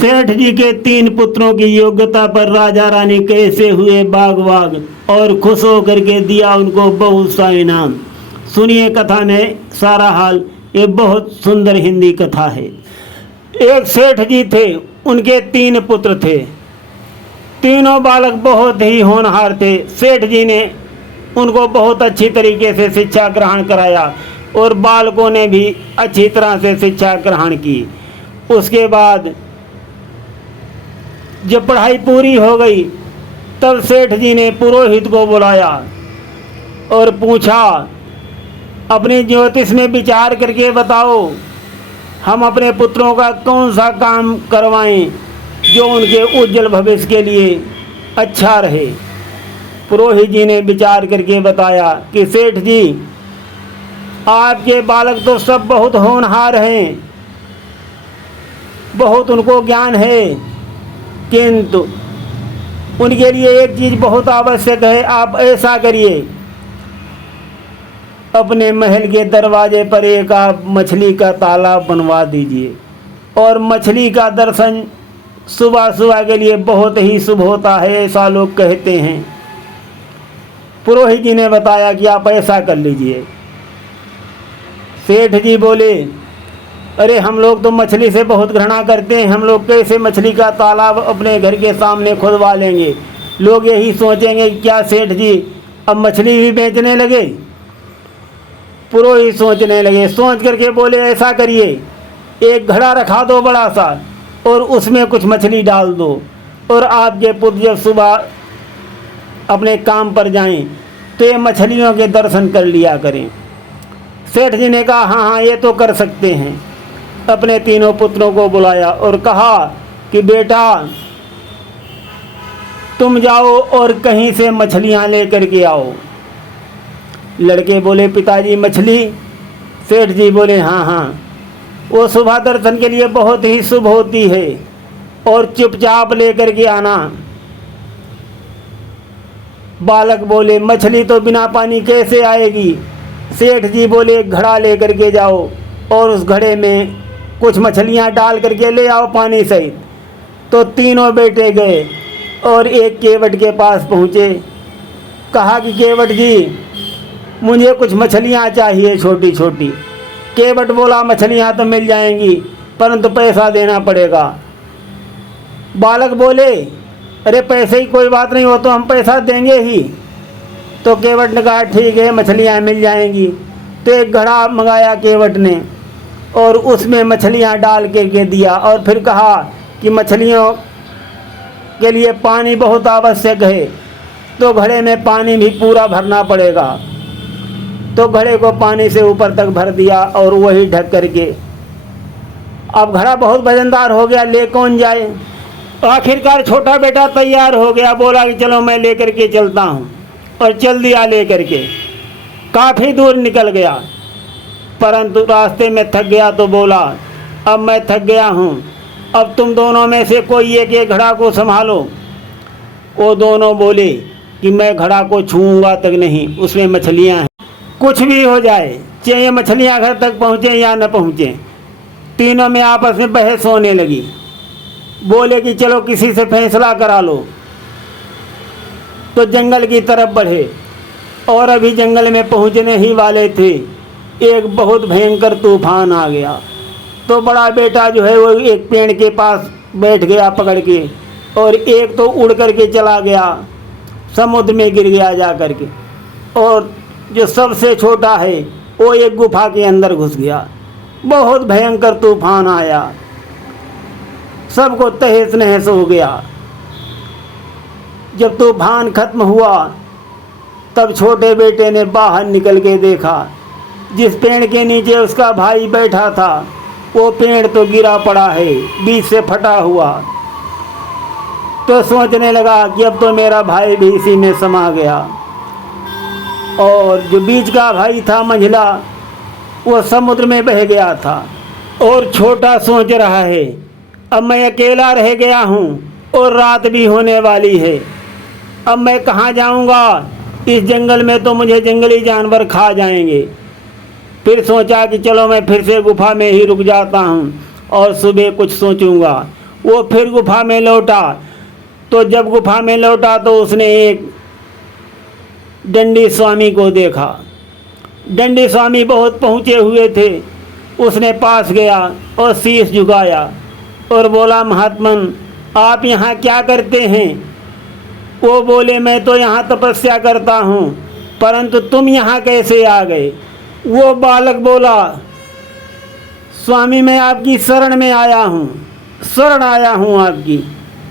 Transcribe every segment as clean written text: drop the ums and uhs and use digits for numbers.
सेठ जी के 3 पुत्रों की योग्यता पर राजा रानी कैसे हुए बाग बाग और खुश होकर के दिया उनको बहुत सा इनाम। सुनिए कथा में सारा हाल। ये बहुत सुंदर हिंदी कथा है। एक सेठ जी थे, उनके 3 पुत्र थे। तीनों बालक बहुत ही होनहार थे। सेठ जी ने उनको बहुत अच्छी तरीके से शिक्षा ग्रहण कराया और बालकों ने भी अच्छी तरह से शिक्षा ग्रहण की। उसके बाद जब पढ़ाई पूरी हो गई तब सेठ जी ने पुरोहित को बुलाया और पूछा, अपने ज्योतिष में विचार करके बताओ, हम अपने पुत्रों का कौन सा काम करवाएं जो उनके उज्जवल भविष्य के लिए अच्छा रहे। पुरोहित जी ने विचार करके बताया कि सेठ जी, आपके बालक तो सब बहुत होनहार हैं, बहुत उनको ज्ञान है, किंतु उनके लिए एक चीज़ बहुत आवश्यक है। आप ऐसा करिए, अपने महल के दरवाजे पर एक आप मछली का तालाब बनवा दीजिए और मछली का दर्शन सुबह सुबह के लिए बहुत ही शुभ होता है, ऐसा लोग कहते हैं। पुरोहित जी ने बताया कि आप ऐसा कर लीजिए। सेठ जी बोले, अरे हम लोग तो मछली से बहुत घृणा करते हैं, हम लोग कैसे मछली का तालाब अपने घर के सामने खुदवा लेंगे। लोग यही सोचेंगे कि क्या सेठ जी अब मछली भी बेचने लगे। पुरोहित सोचने लगे, सोच करके बोले, ऐसा करिए, एक घड़ा रखा दो बड़ा सा और उसमें कुछ मछली डाल दो और आपके पुत्र जब सुबह अपने काम पर जाएं तो ये मछलियों के दर्शन कर लिया करें। सेठ जी ने कहा, हाँ हाँ, ये तो कर सकते हैं। अपने तीनों पुत्रों को बुलाया और कहा कि बेटा, तुम जाओ और कहीं से मछलियां लेकर के आओ। लड़के बोले, पिताजी मछली? सेठ जी बोले, हाँ हाँ, वो सुबह दर्शन के लिए बहुत ही शुभ होती है और चुपचाप लेकर के आना। बालक बोले, मछली तो बिना पानी कैसे आएगी? सेठ जी बोले, घड़ा लेकर के जाओ और उस घड़े में कुछ मछलियां डाल करके ले आओ पानी सहित। तो तीनों बेटे गए और एक केवट के पास पहुँचे। कहा कि केवट जी, मुझे कुछ मछलियां चाहिए छोटी छोटी। केवट बोला, मछलियां तो मिल जाएंगी परंतु पैसा देना पड़ेगा। बालक बोले, अरे पैसे ही कोई बात नहीं, हो तो हम पैसा देंगे ही। तो केवट ने कहा, ठीक है, मछलियां मिल जाएंगी। तो एक घड़ा मंगाया केवट ने और उसमें मछलियां डाल के दिया और फिर कहा कि मछलियों के लिए पानी बहुत आवश्यक है, तो घड़े में पानी भी पूरा भरना पड़ेगा। तो घड़े को पानी से ऊपर तक भर दिया और वही ढक करके अब घड़ा बहुत वजनदार हो गया, ले कौन जाए। आखिरकार छोटा बेटा तैयार हो गया, बोला कि चलो मैं लेकर के चलता हूँ, और चल दिया लेकर के। काफ़ी दूर निकल गया परंतु रास्ते में थक गया तो बोला, अब मैं थक गया हूँ, अब तुम दोनों में से कोई एक घड़ा को संभालो। वो दोनों बोले कि मैं घड़ा को छूऊंगा तक नहीं, उसमें मछलियाँ हैं, कुछ भी हो जाए, चाहे मछलियाँ घर तक पहुँचें या न पहुँचें। तीनों में आपस में बहस होने लगी। बोले कि चलो किसी से फैसला करा लो। तो जंगल की तरफ बढ़े और अभी जंगल में पहुँचने ही वाले थे, एक बहुत भयंकर तूफान आ गया। तो बड़ा बेटा जो है वो एक पेड़ के पास बैठ गया पकड़ के, और एक तो उड़ करके चला गया, समुद्र में गिर गया जा करके, और जो सबसे छोटा है वो एक गुफा के अंदर घुस गया। बहुत भयंकर तूफान आया, सबको तहस नहस हो गया। जब तूफान खत्म हुआ तब छोटे बेटे ने बाहर निकल के देखा, जिस पेड़ के नीचे उसका भाई बैठा था वो पेड़ तो गिरा पड़ा है, बीच से फटा हुआ। तो सोचने लगा कि अब तो मेरा भाई भी इसी में समा गया। और जो बीच का भाई था मंझला, वो समुद्र में बह गया था। और छोटा सोच रहा है, अब मैं अकेला रह गया हूँ और रात भी होने वाली है, अब मैं कहाँ जाऊँगा? इस जंगल में तो मुझे जंगली जानवर खा जाएंगे। फिर सोचा कि चलो मैं फिर से गुफा में ही रुक जाता हूँ और सुबह कुछ सोचूंगा। वो फिर गुफा में लौटा। तो जब गुफा में लौटा तो उसने एक दंडी स्वामी को देखा। दंडी स्वामी बहुत पहुँचे हुए थे। उसने पास गया और शीश झुकाया और बोला, महात्मन आप यहाँ क्या करते हैं? वो बोले, मैं तो यहाँ तपस्या करता हूँ, परंतु तुम यहाँ कैसे आ गए? वो बालक बोला, स्वामी मैं आपकी शरण में आया हूँ, शरण आया हूँ आपकी।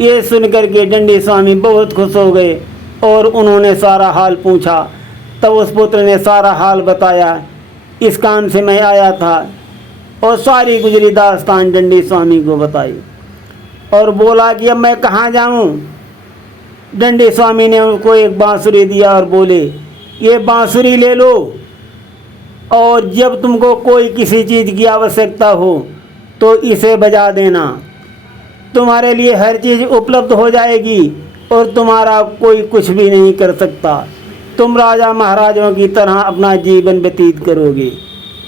ये सुनकर के दंडी स्वामी बहुत खुश हो गए और उन्होंने सारा हाल पूछा। तब उस पुत्र ने सारा हाल बताया, इस काम से मैं आया था, और सारी गुजरी दास्तान दंडी स्वामी को बताई और बोला कि अब मैं कहाँ जाऊँ? दंडी स्वामी ने उनको एक बांसुरी दिया और बोले, ये बांसुरी ले लो और जब तुमको कोई किसी चीज़ की आवश्यकता हो तो इसे बजा देना, तुम्हारे लिए हर चीज़ उपलब्ध हो जाएगी और तुम्हारा कोई कुछ भी नहीं कर सकता। तुम राजा महाराजाओं की तरह अपना जीवन व्यतीत करोगे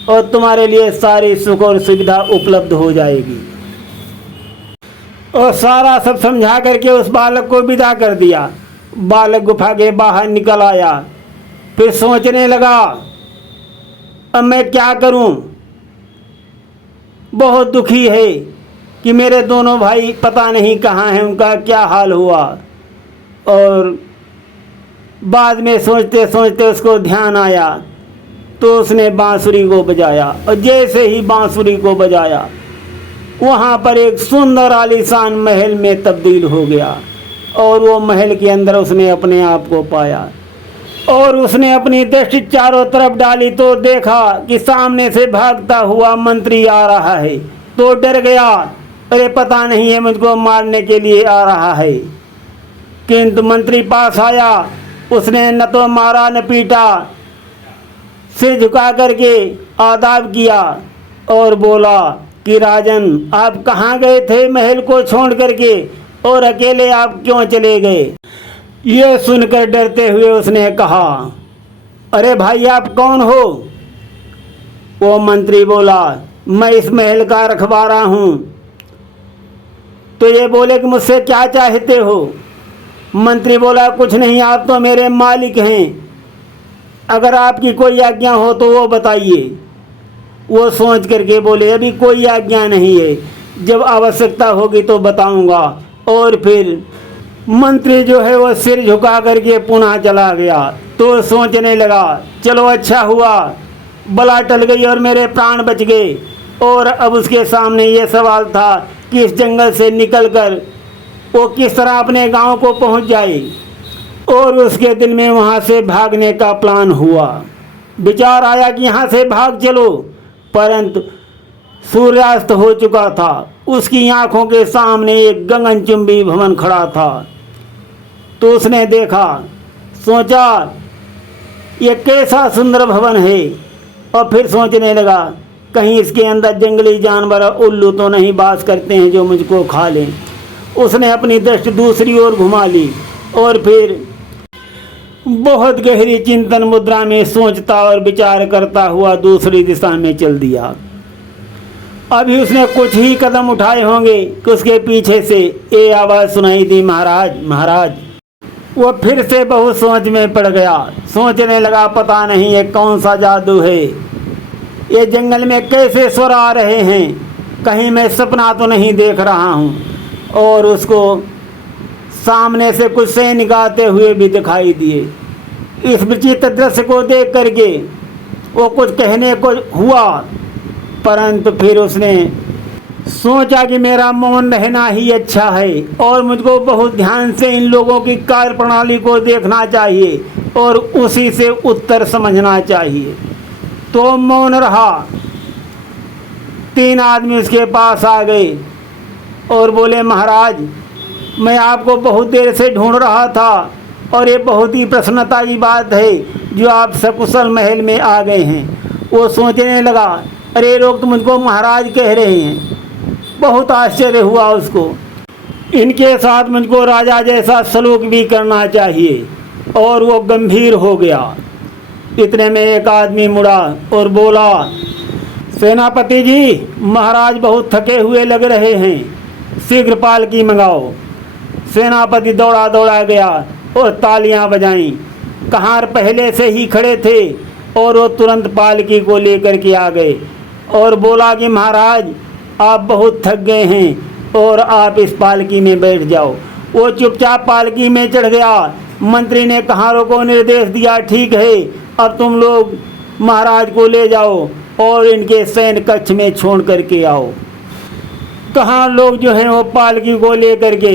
और तुम्हारे लिए सारी सुख और सुविधा उपलब्ध हो जाएगी। और सारा सब समझा करके उस बालक को विदा कर दिया। बालक गुफा के बाहर निकल आया। फिर सोचने लगा, अब मैं क्या करूं? बहुत दुखी है कि मेरे दोनों भाई पता नहीं कहाँ हैं, उनका क्या हाल हुआ। और बाद में सोचते सोचते उसको ध्यान आया तो उसने बांसुरी को बजाया और जैसे ही बांसुरी को बजाया वहाँ पर एक सुंदर आलीशान महल में तब्दील हो गया और वो महल के अंदर उसने अपने आप को पाया। और उसने अपनी दृष्टि चारों तरफ डाली तो देखा कि सामने से भागता हुआ मंत्री आ रहा है। तो डर गया, अरे पता नहीं है मुझको मारने के लिए आ रहा है। किंतु मंत्री पास आया, उसने न तो मारा न पीटा, सिर झुका करके आदाब किया और बोला कि राजन आप कहाँ गए थे महल को छोड़ करके और अकेले आप क्यों चले गए? ये सुनकर डरते हुए उसने कहा, अरे भाई आप कौन हो? वो मंत्री बोला, मैं इस महल का रखवाला हूँ। तो ये बोले कि मुझसे क्या चाहते हो? मंत्री बोला, कुछ नहीं, आप तो मेरे मालिक हैं, अगर आपकी कोई आज्ञा हो तो वो बताइए। वो सोच करके बोले, अभी कोई आज्ञा नहीं है, जब आवश्यकता होगी तो बताऊंगा। और फिर मंत्री जो है वो सिर झुका करके पुनः चला गया। तो सोचने लगा, चलो अच्छा हुआ, बला टल गई और मेरे प्राण बच गए। और अब उसके सामने ये सवाल था कि इस जंगल से निकलकर वो किस तरह अपने गांव को पहुंच जाए। और उसके दिल में वहां से भागने का प्लान हुआ। विचार आया कि यहाँ से भाग चलो, परंतु सूर्यास्त हो चुका था। उसकी आंखों के सामने एक गगनचुंबी भवन खड़ा था। तो उसने देखा, सोचा ये कैसा सुंदर भवन है। और फिर सोचने लगा, कहीं इसके अंदर जंगली जानवर उल्लू तो नहीं वास करते हैं जो मुझको खा लें। उसने अपनी दृष्टि दूसरी ओर घुमा ली और फिर बहुत गहरी चिंतन मुद्रा में सोचता और विचार करता हुआ दूसरी दिशा में चल दिया। अभी उसने कुछ ही कदम उठाए होंगे कि उसके पीछे से ये आवाज़ सुनाई दी, महाराज महाराज। वो फिर से बहुत सोच में पड़ गया। सोचने लगा, पता नहीं ये कौन सा जादू है, ये जंगल में कैसे स्वर आ रहे हैं, कहीं मैं सपना तो नहीं देख रहा हूँ। और उसको सामने से कुछ सैनिक गाते हुए भी दिखाई दिए। इस विचित्र दृश्य को देख करके वो कुछ कहने को हुआ, परंतु फिर उसने सोचा कि मेरा मौन रहना ही अच्छा है और मुझको बहुत ध्यान से इन लोगों की कार्य प्रणाली को देखना चाहिए और उसी से उत्तर समझना चाहिए। तो मौन रहा। 3 आदमी उसके पास आ गए और बोले, महाराज मैं आपको बहुत देर से ढूंढ रहा था और ये बहुत ही प्रसन्नता की बात है जो आप सकुशल महल में आ गए हैं। वो सोचने लगा, अरे लोग तो मुझको महाराज कह रहे हैं। बहुत आश्चर्य हुआ उसको, इनके साथ मुझको राजा जैसा सलूक भी करना चाहिए। और वो गंभीर हो गया। इतने में एक आदमी मुड़ा और बोला, सेनापति जी महाराज बहुत थके हुए लग रहे हैं, शीघ्र पालकी मंगाओ। सेनापति दौड़ा दौड़ा गया और तालियां बजाईं। कहार पहले से ही खड़े थे और वो तुरंत पालकी को लेकर के आ गए और बोला कि महाराज आप बहुत थक गए हैं और आप इस पालकी में बैठ जाओ। वो चुपचाप पालकी में चढ़ गया। मंत्री ने कहारों को निर्देश दिया, ठीक है अब तुम लोग महाराज को ले जाओ और इनके सैन्य कक्ष में छोड़ करके आओ। कहार लोग जो हैं वो पालकी को लेकर के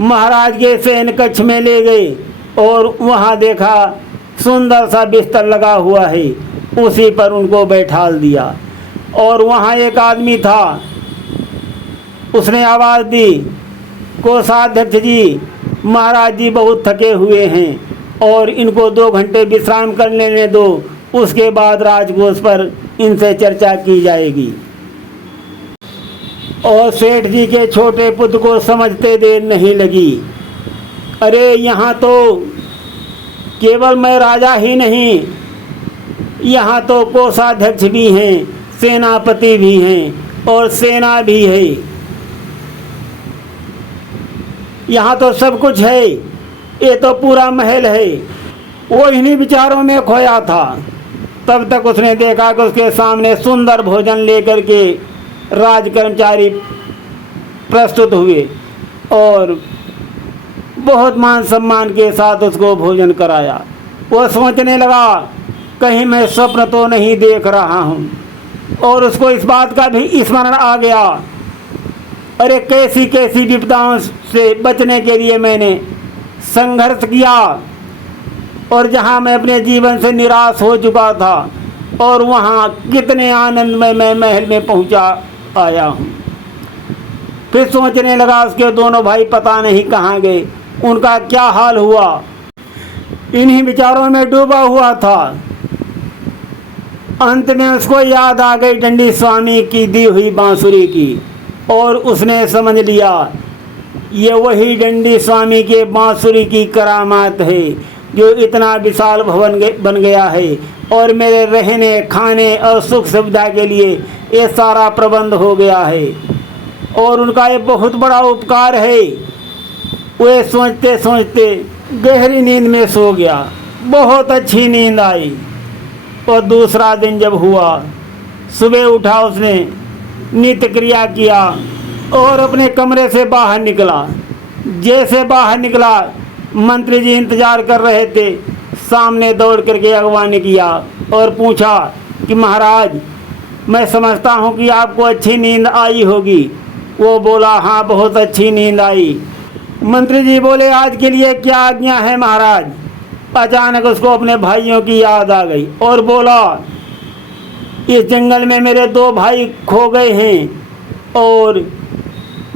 महाराज के सैन्य कक्ष में ले गए और वहाँ देखा सुंदर सा बिस्तर लगा हुआ है, उसी पर उनको बैठाल दिया। और वहाँ एक आदमी था, उसने आवाज़ दी, कोषाध्यक्ष जी महाराज जी बहुत थके हुए हैं और इनको 2 घंटे विश्राम कर लेने दो, उसके बाद राजकोष पर इनसे चर्चा की जाएगी। और सेठ जी के छोटे पुत्र को समझते देर नहीं लगी। अरे यहाँ तो केवल मैं राजा ही नहीं, यहाँ तो कोषाध्यक्ष भी हैं, सेनापति भी हैं और सेना भी है, यहाँ तो सब कुछ है, ये तो पूरा महल है। वो इन्हीं विचारों में खोया था। तब तक उसने देखा कि उसके सामने सुंदर भोजन लेकर के राज कर्मचारी प्रस्तुत हुए और बहुत मान सम्मान के साथ उसको भोजन कराया। वो सोचने लगा कहीं मैं स्वप्न तो नहीं देख रहा हूँ, और उसको इस बात का भी स्मरण आ गया, अरे कैसी कैसी विपदाओं से बचने के लिए मैंने संघर्ष किया और जहाँ मैं अपने जीवन से निराश हो चुका था और वहाँ कितने आनंद में मैं महल में पहुँचा आया हूँ। फिर सोचने लगा उसके दोनों भाई पता नहीं कहाँ गए, उनका क्या हाल हुआ। इन्हीं विचारों में डूबा हुआ था। अंत में उसको याद आ गई डंडी स्वामी की दी हुई बांसुरी की, और उसने समझ लिया ये वही डंडी स्वामी के बांसुरी की करामात है जो इतना विशाल भवन बन गया है और मेरे रहने खाने और सुख सुविधा के लिए ये सारा प्रबंध हो गया है और उनका ये बहुत बड़ा उपकार है। वे सोचते सोचते गहरी नींद में सो गया। बहुत अच्छी नींद आई। और दूसरा दिन जब हुआ, सुबह उठा, उसने नित्य क्रिया किया और अपने कमरे से बाहर निकला। जैसे बाहर निकला, मंत्री जी इंतजार कर रहे थे। सामने दौड़ करके अगवानी किया और पूछा कि महाराज मैं समझता हूँ कि आपको अच्छी नींद आई होगी। वो बोला हाँ बहुत अच्छी नींद आई। मंत्री जी बोले आज के लिए क्या आज्ञा है महाराज। अचानक उसको अपने भाइयों की याद आ गई और बोला इस जंगल में मेरे 2 भाई खो गए हैं और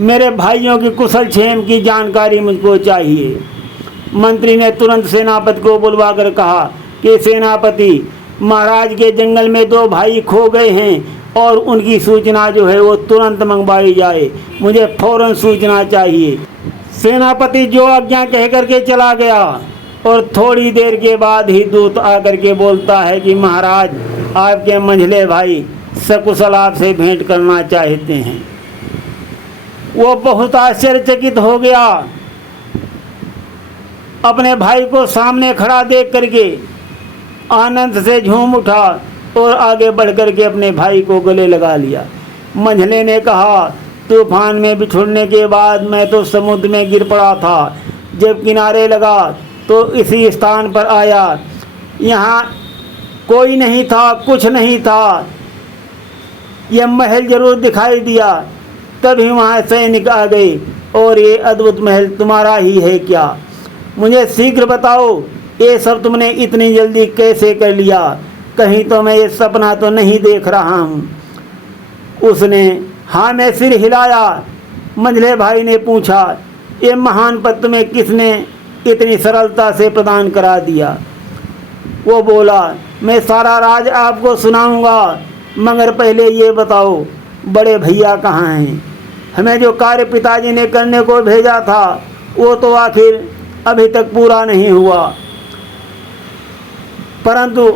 मेरे भाइयों की कुशल क्षेम की जानकारी मुझको चाहिए। मंत्री ने तुरंत सेनापति को बुलवा कर कहा कि सेनापति महाराज के जंगल में 2 भाई खो गए हैं और उनकी सूचना जो है वो तुरंत मंगवाई जाए, मुझे फौरन सूचना चाहिए। सेनापति जो आज्ञा कह करके चला गया और थोड़ी देर के बाद ही दूत आकर के बोलता है कि महाराज आपके मंझले भाई सकुशल आपसे भेंट करना चाहते हैं। वो बहुत आश्चर्यचकित हो गया। अपने भाई को सामने खड़ा देख करके आनंद से झूम उठा और आगे बढ़ करके अपने भाई को गले लगा लिया। मंझले ने कहा तूफान में बिछुड़ने के बाद मैं तो समुद्र में गिर पड़ा था, जब किनारे लगा तो इसी स्थान पर आया। यहाँ कोई नहीं था, कुछ नहीं था, यह महल जरूर दिखाई दिया। तभी वहाँ सैनिक आ गए और ये अद्भुत महल तुम्हारा ही है क्या? मुझे शीघ्र बताओ ये सब तुमने इतनी जल्दी कैसे कर लिया? कहीं तो मैं ये सपना तो नहीं देख रहा हूँ। उसने हाँ में सिर हिलाया। मंझले भाई ने पूछा ये महान पद तुम्हें किसने इतनी सरलता से प्रदान करा दिया? वो बोला मैं सारा राज आपको सुनाऊंगा, मगर पहले ये बताओ बड़े भैया कहाँ हैं? हमें जो कार्य पिताजी ने करने को भेजा था वो तो आखिर अभी तक पूरा नहीं हुआ, परंतु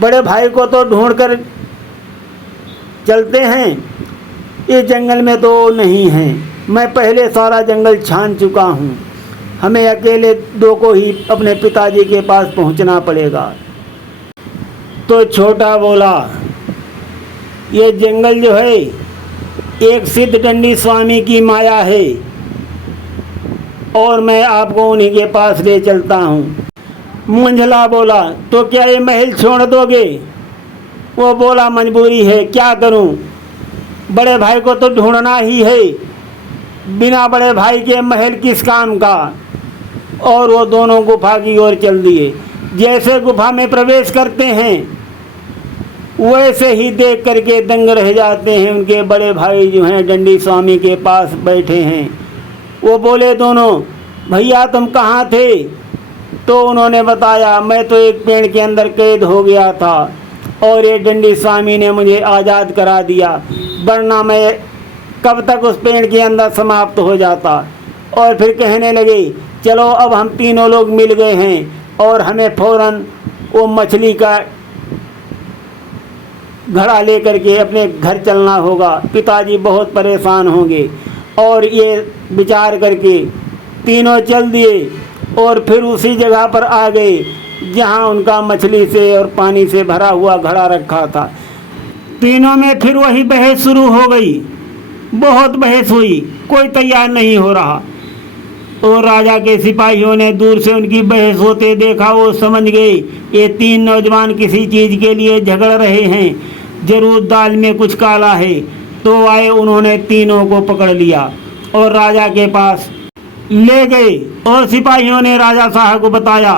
बड़े भाई को तो ढूंढ कर चलते हैं। इस जंगल में तो नहीं हैं। मैं पहले सारा जंगल छान चुका हूँ, हमें अकेले दो को ही अपने पिताजी के पास पहुँचना पड़ेगा। तो छोटा बोला, ये जंगल जो है एक सिद्ध दंडी स्वामी की माया है और मैं आपको उन्हीं के पास ले चलता हूँ। मंझला बोला, तो क्या ये महल छोड़ दोगे? वो बोला, मजबूरी है, क्या करूँ, बड़े भाई को तो ढूंढना ही है, बिना बड़े भाई के महल किस काम का। और वो दोनों गुफा की ओर चल दिए। जैसे गुफा में प्रवेश करते हैं वैसे ही देख करके दंग रह जाते हैं। उनके बड़े भाई जो हैं दंडी स्वामी के पास बैठे हैं। वो बोले दोनों, भैया तुम कहाँ थे? तो उन्होंने बताया, मैं तो एक पेड़ के अंदर कैद हो गया था और ये दंडी स्वामी ने मुझे आज़ाद करा दिया, वरना मैं कब तक उस पेड़ के अंदर समाप्त हो जाता। और फिर कहने लगे, चलो अब हम तीनों लोग मिल गए हैं और हमें फ़ौरन वो मछली का घड़ा लेकर के अपने घर चलना होगा, पिताजी बहुत परेशान होंगे। और ये विचार करके तीनों चल दिए और फिर उसी जगह पर आ गए जहाँ उनका मछली से और पानी से भरा हुआ घड़ा रखा था। तीनों में फिर वही बहस शुरू हो गई। बहुत बहस हुई, कोई तैयार नहीं हो रहा। और राजा के सिपाहियों ने दूर से उनकी बहस होते देखा। वो समझ गए ये तीन नौजवान किसी चीज़ के लिए झगड़ रहे हैं, जरूर दाल में कुछ काला है। तो आए, उन्होंने तीनों को पकड़ लिया और राजा के पास ले गए। और सिपाहियों ने राजा साहब को बताया,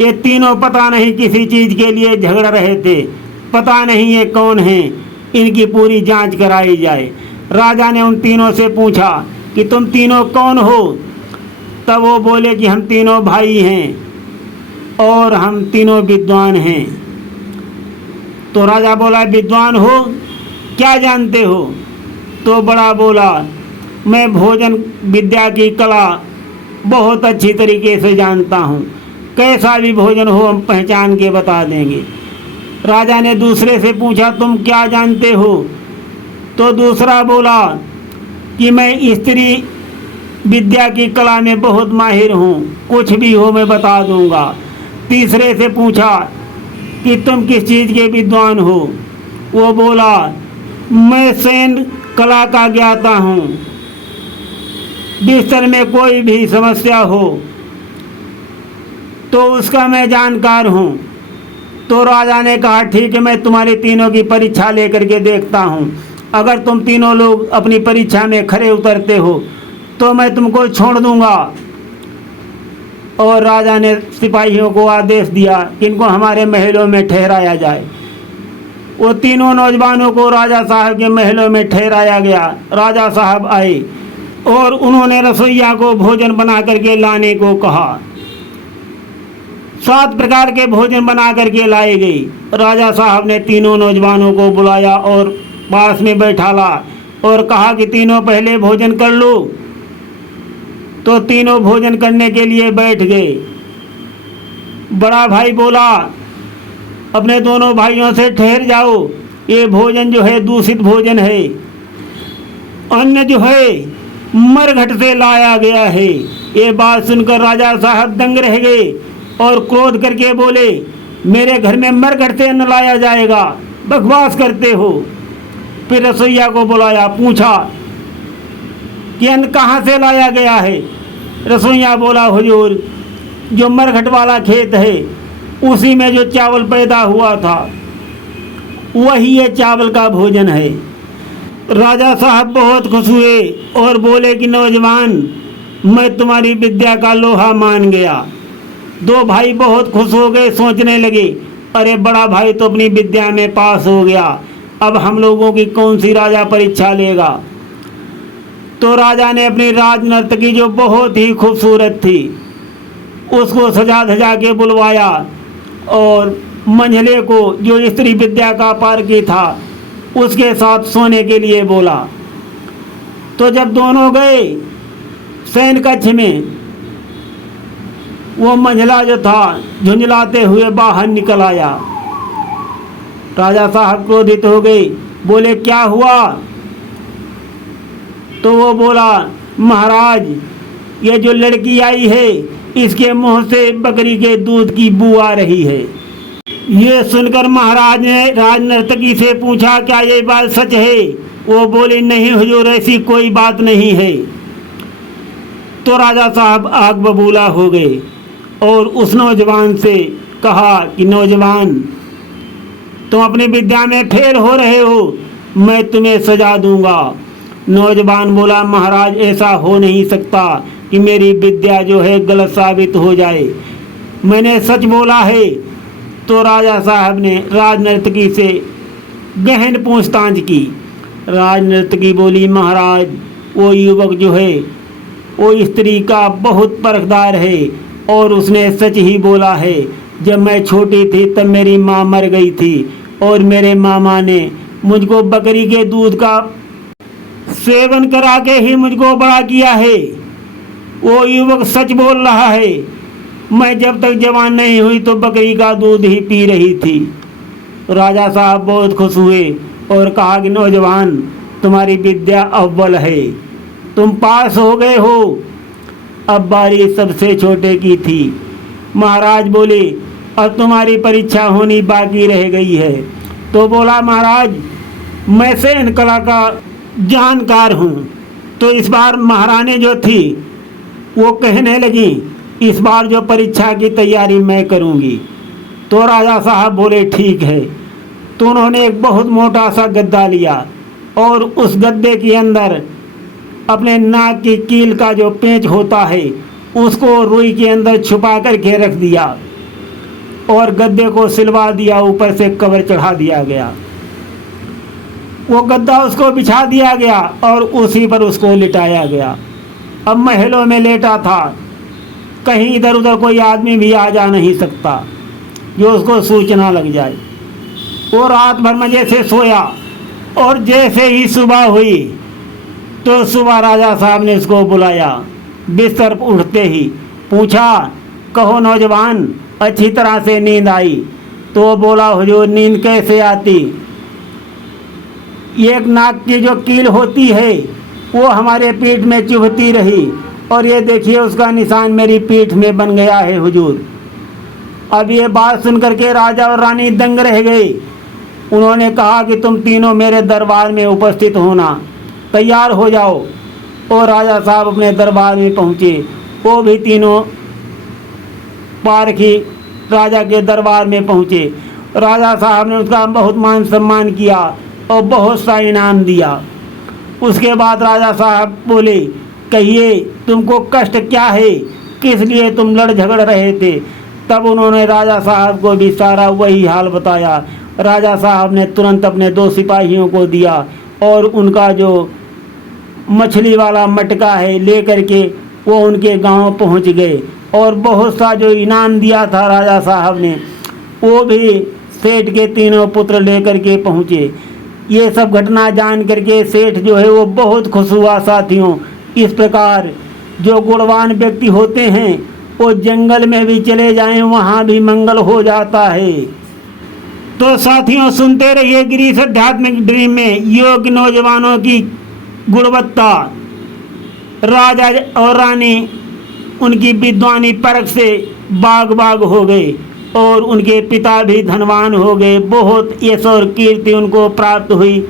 ये तीनों पता नहीं किसी चीज़ के लिए झगड़ रहे थे, पता नहीं ये कौन हैं, इनकी पूरी जांच कराई जाए। राजा ने उन तीनों से पूछा कि तुम तीनों कौन हो? तब वो बोले कि हम तीनों भाई हैं और हम तीनों विद्वान हैं। तो राजा बोला, विद्वान हो, क्या जानते हो? तो बड़ा बोला, मैं भोजन विद्या की कला बहुत अच्छी तरीके से जानता हूँ, कैसा भी भोजन हो हम पहचान के बता देंगे। राजा ने दूसरे से पूछा, तुम क्या जानते हो? तो दूसरा बोला कि मैं स्त्री विद्या की कला में बहुत माहिर हूँ, कुछ भी हो मैं बता दूँगा। तीसरे से पूछा कि तुम किस चीज़ के विद्वान हो? वो बोला, मैं सैन्य कला का ज्ञाता हूँ, बिस्तर में कोई भी समस्या हो तो उसका मैं जानकार हूँ। तो राजा ने कहा, ठीक है, मैं तुम्हारी तीनों की परीक्षा लेकर के देखता हूँ। अगर तुम तीनों लोग अपनी परीक्षा में खरे उतरते हो तो मैं तुमको छोड़ दूंगा। और राजा ने सिपाहियों को आदेश दिया कि इनको हमारे महलों में ठहराया जाए। वो तीनों नौजवानों को राजा साहब के महलों में ठहराया गया। राजा साहब आए और उन्होंने रसोइया को भोजन बना करके लाने को कहा। 7 प्रकार के भोजन बना करके लाए गए। राजा साहब ने तीनों नौजवानों को बुलाया और पास में बैठाला और कहा कि तीनों पहले भोजन कर लो। तो तीनों भोजन करने के लिए बैठ गए। बड़ा भाई बोला अपने दोनों भाइयों से, ठहर जाओ, ये भोजन जो है दूषित भोजन है, अन्न जो है मरघट से लाया गया है। ये बात सुनकर राजा साहब दंग रह गए और क्रोध करके बोले, मेरे घर में मरघट से अन्न लाया जाएगा, बकवास करते हो। फिर रसोइया को बुलाया, पूछा कि अन्न कहाँ से लाया गया है? रसोइया बोला, हुजूर, जो मरघट वाला खेत है उसी में जो चावल पैदा हुआ था वही ये चावल का भोजन है। राजा साहब बहुत खुश हुए और बोले कि नौजवान, मैं तुम्हारी विद्या का लोहा मान गया। 2 भाई बहुत खुश हो गए, सोचने लगे, अरे बड़ा भाई तो अपनी विद्या में पास हो गया, अब हम लोगों की कौन सी राजा परीक्षा लेगा। तो राजा ने अपनी राजनर्तकी जो बहुत ही खूबसूरत थी उसको सजा धजा के बुलवाया और मंझले को जो स्त्री विद्या का पारखी था उसके साथ सोने के लिए बोला। तो जब दोनों गए शयन कक्ष में, वो मंझला जो था झुंझलाते हुए बाहर निकल आया। राजा साहब क्रोधित हो गए, बोले क्या हुआ? तो वो बोला, महाराज, ये जो लड़की आई है इसके मुंह से बकरी के दूध की बू आ रही है। ये सुनकर महाराज ने राज नर्तकी से पूछा, क्या ये बात सच है? वो बोली, नहीं हुजूर, ऐसी कोई बात नहीं है। तो राजा साहब आग बबूला हो गए और उस नौजवान से कहा कि नौजवान, तुम अपनी विद्या में फेल हो रहे हो, मैं तुम्हें सजा दूंगा। नौजवान बोला, महाराज ऐसा हो नहीं सकता कि मेरी विद्या जो है गलत साबित हो जाए, मैंने सच बोला है। तो राजा साहब ने राजनर्तकी से गहन पूछताछ की। राजनर्तकी बोली, महाराज वो युवक जो है वो स्त्री का बहुत परखदार है और उसने सच ही बोला है। जब मैं छोटी थी तब मेरी माँ मर गई थी और मेरे मामा ने मुझको बकरी के दूध का सेवन करा के ही मुझको बड़ा किया है। वो युवक सच बोल रहा है। मैं जब तक जवान नहीं हुई तो बकरी का दूध ही पी रही थी। राजा साहब बहुत खुश हुए और कहा कि नौजवान, तुम्हारी विद्या अव्वल है, तुम पास हो गए हो। अब बारी सबसे छोटे की थी। महाराज बोले, अब तुम्हारी परीक्षा होनी बाकी रह गई है। तो बोला, महाराज मैं सैन्य कला का जानकार हूँ। तो इस बार महारानी जो थी वो कहने लगी, इस बार जो परीक्षा की तैयारी मैं करूँगी। तो राजा साहब बोले, ठीक है। तो उन्होंने एक बहुत मोटा सा गद्दा लिया और उस गद्दे के अंदर अपने नाक की कील का जो पेंच होता है उसको रुई के अंदर छुपा करके रख दिया और गद्दे को सिलवा दिया, ऊपर से कवर चढ़ा दिया गया। वो गद्दा उसको बिछा दिया गया और उसी पर उसको लिटाया गया। अब महलों में लेटा था, कहीं इधर उधर कोई आदमी भी आ जा नहीं सकता जो उसको सूचना लग जाए। वो रात भर मजे से सोया और जैसे ही सुबह हुई तो सुबह राजा साहब ने उसको बुलाया। बिस्तर पर उठते ही पूछा, कहो नौजवान, अच्छी तरह से नींद आई? तो वो बोला, हुजूर नींद कैसे आती? एक नाक की जो कील होती है वो हमारे पीठ में चुभती रही और ये देखिए उसका निशान मेरी पीठ में बन गया है हुजूर। अब ये बात सुनकर के राजा और रानी दंग रह गए। उन्होंने कहा कि तुम तीनों मेरे दरबार में उपस्थित होना, तैयार हो जाओ। और राजा साहब अपने दरबार में पहुँचे। वो भी तीनों पारखी राजा के दरबार में पहुँचे। राजा साहब ने उसका बहुत मान सम्मान किया और बहुत सा इनाम दिया। उसके बाद राजा साहब बोले, कहिए तुमको कष्ट क्या है, किस लिए तुम लड़ झगड़ रहे थे? तब उन्होंने राजा साहब को भी सारा वही हाल बताया। राजा साहब ने तुरंत अपने 2 सिपाहियों को दिया और उनका जो मछली वाला मटका है लेकर के वो उनके गांव पहुंच गए और बहुत सा जो इनाम दिया था राजा साहब ने वो भी सेठ के तीनों पुत्र लेकर के पहुँचे। ये सब घटना जान करके सेठ जो है वो बहुत खुश हुआ। साथियों, इस प्रकार जो गुणवान व्यक्ति होते हैं वो जंगल में भी चले जाएं वहाँ भी मंगल हो जाता है। तो साथियों, सुनते रहिए गिरीश आध्यात्मिक ड्रीम में योग्य नौजवानों की गुणवत्ता। राजा और रानी उनकी विद्वानी परख से बाग बाग हो गए और उनके पिता भी धनवान हो गए। बहुत यश और कीर्ति उनको प्राप्त हुई।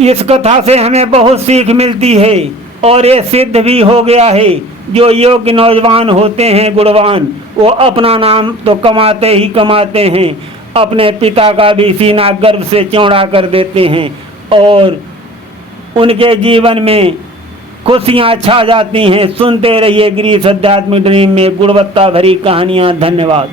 इस कथा से हमें बहुत सीख मिलती है और ये सिद्ध भी हो गया है, जो योग्य नौजवान होते हैं गुणवान, वो अपना नाम तो कमाते ही कमाते हैं, अपने पिता का भी सीना गर्व से चौड़ा कर देते हैं और उनके जीवन में खुशियाँ छा जाती हैं। सुनते रहिए गिरीश आध्यात्मिक ड्रीम में गुणवत्ता भरी कहानियाँ। धन्यवाद।